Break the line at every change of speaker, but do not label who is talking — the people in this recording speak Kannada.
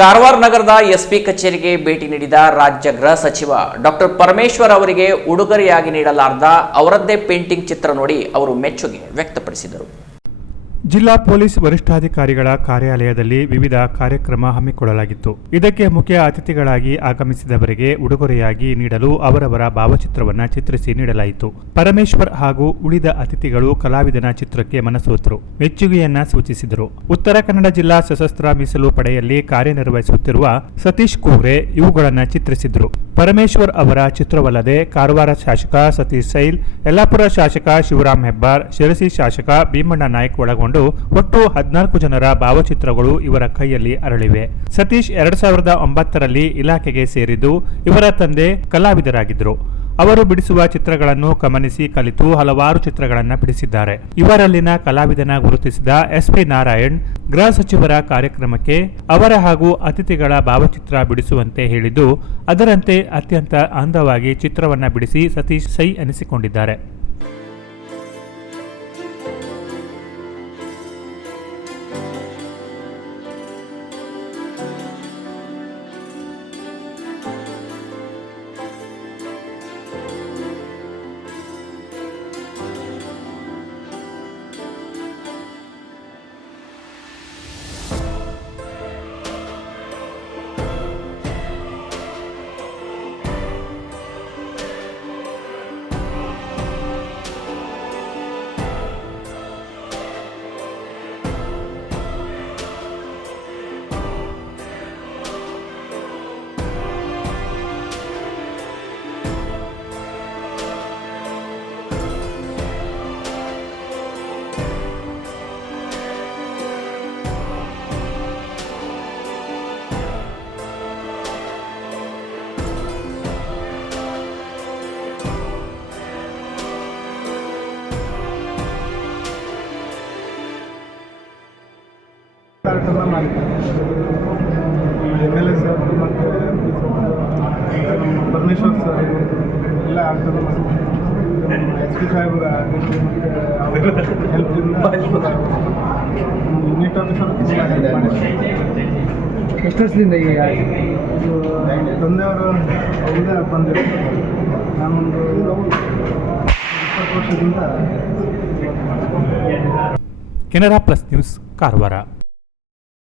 ಕಾರವಾರ ನಗರದ ಎಸ್ಪಿ ಕಚೇರಿಗೆ ಭೇಟಿ ನೀಡಿದ ರಾಜ್ಯ ಗೃಹ ಸಚಿವ ಡಾಕ್ಟರ್ ಪರಮೇಶ್ವರ್ ಅವರಿಗೆ ಉಡುಗೊರೆಯಾಗಿ ನೀಡಲಾರ್ದ ಅವರದ್ದೇ ಪೇಂಟಿಂಗ್ ಚಿತ್ರ ನೋಡಿ ಅವರು ಮೆಚ್ಚುಗೆ ವ್ಯಕ್ತಪಡಿಸಿದರು.
ಜಿಲ್ಲಾ ಪೊಲೀಸ್ ವರಿಷ್ಠಾಧಿಕಾರಿಗಳ ಕಾರ್ಯಾಲಯದಲ್ಲಿ ವಿವಿಧ ಕಾರ್ಯಕ್ರಮ ಹಮ್ಮಿಕೊಳ್ಳಲಾಗಿತ್ತು. ಇದಕ್ಕೆ ಮುಖ್ಯ ಅತಿಥಿಗಳಾಗಿ ಆಗಮಿಸಿದವರಿಗೆ ಉಡುಗೊರೆಯಾಗಿ ನೀಡಲು ಅವರವರ ಭಾವಚಿತ್ರವನ್ನು ಚಿತ್ರಿಸಿ ನೀಡಲಾಯಿತು. ಪರಮೇಶ್ವರ್ ಹಾಗೂ ಉಳಿದ ಅತಿಥಿಗಳು ಕಲಾವಿದನ ಚಿತ್ರಕ್ಕೆ ಮನಸೋತರು. ಮೆಚ್ಚುಗೆಯನ್ನ ಸೂಚಿಸಿದರು. ಉತ್ತರ ಕನ್ನಡ ಜಿಲ್ಲಾ ಸಶಸ್ತ್ರ ಮೀಸಲು ಪಡೆಯಲ್ಲಿ ಕಾರ್ಯನಿರ್ವಹಿಸುತ್ತಿರುವ ಸತೀಶ್ ಕೂಗ್ರೆ ಇವುಗಳನ್ನು ಚಿತ್ರಿಸಿದರು. ಪರಮೇಶ್ವರ್ ಅವರ ಚಿತ್ರವಲ್ಲದೆ ಕಾರವಾರ ಶಾಸಕ ಸತೀಶ್ ಸೈಲ್, ಯಲ್ಲಾಪುರ ಶಾಸಕ ಶಿವರಾಮ್ ಹೆಬ್ಬಾರ್, ಶಿರಸಿ ಶಾಸಕ ಭೀಮಣ್ಣ ನಾಯ್ಕ ಒಳಗೊಂಡು ಒಟ್ಟು ಹದಿನಾಲ್ಕು ಜನರ ಭಾವಚಿತ್ರಗಳು ಇವರ ಕೈಯಲ್ಲಿ ಅರಳಿವೆ. ಸತೀಶ್ ಎರಡ್ ಸಾವಿರದ ಒಂಬತ್ತರಲ್ಲಿ ಇಲಾಖೆಗೆ ಸೇರಿದ್ದು ಇವರ ತಂದೆ ಕಲಾವಿದರಾಗಿದ್ದರು. ಅವರು ಬಿಡಿಸುವ ಚಿತ್ರಗಳನ್ನು ಗಮನಿಸಿ ಕಲಿತು ಹಲವಾರು ಚಿತ್ರಗಳನ್ನು ಬಿಡಿಸಿದ್ದಾರೆ. ಇವರಲ್ಲಿನ ಕಲಾವಿದನ ಗುರುತಿಸಿದ ಎಸ್ ಪಿ ನಾರಾಯಣ್, ಗೃಹ ಸಚಿವರ ಕಾರ್ಯಕ್ರಮಕ್ಕೆ ಅವರ ಹಾಗೂ ಅತಿಥಿಗಳ ಭಾವಚಿತ್ರ ಬಿಡಿಸುವಂತೆ ಹೇಳಿದ್ದು, ಅದರಂತೆ ಅತ್ಯಂತ ಅಂದವಾಗಿ ಚಿತ್ರವನ್ನು ಬಿಡಿಸಿ ಸತೀಶ್ ಸೈ ಅನಿಸಿಕೊಂಡಿದ್ದಾರೆ.
ಕಾರ್ಯಕ್ರಮ ಮಾಡಿದ್ದಾರೆ ಎಂ ಎಲ್ ಎ ಸರ್ ಮತ್ತು ಪರಮೇಶ್ವರ್ ಸರ್ ಎಲ್ಲ ಆಗ್ತದೆ ಎಸ್ ಪಿ ಸಾಹೇಬರ ಹೆಲ್ಪಿಂದ ಯೂನಿಟ್ ಆಫೀಸರ್
ಎಷ್ಟು ವರ್ಷದಿಂದ ಈ
ತಂದೆಯವರು ಅವರಿಂದ ಬಂದಿರ್ತಾರೆ ನಾನೊಂದು ಇಪ್ಪತ್ತು ವರ್ಷದಿಂದ
ಕೆನರಾ ಪ್ಲಸ್ ನ್ಯೂಸ್ ಕಾರವಾರ.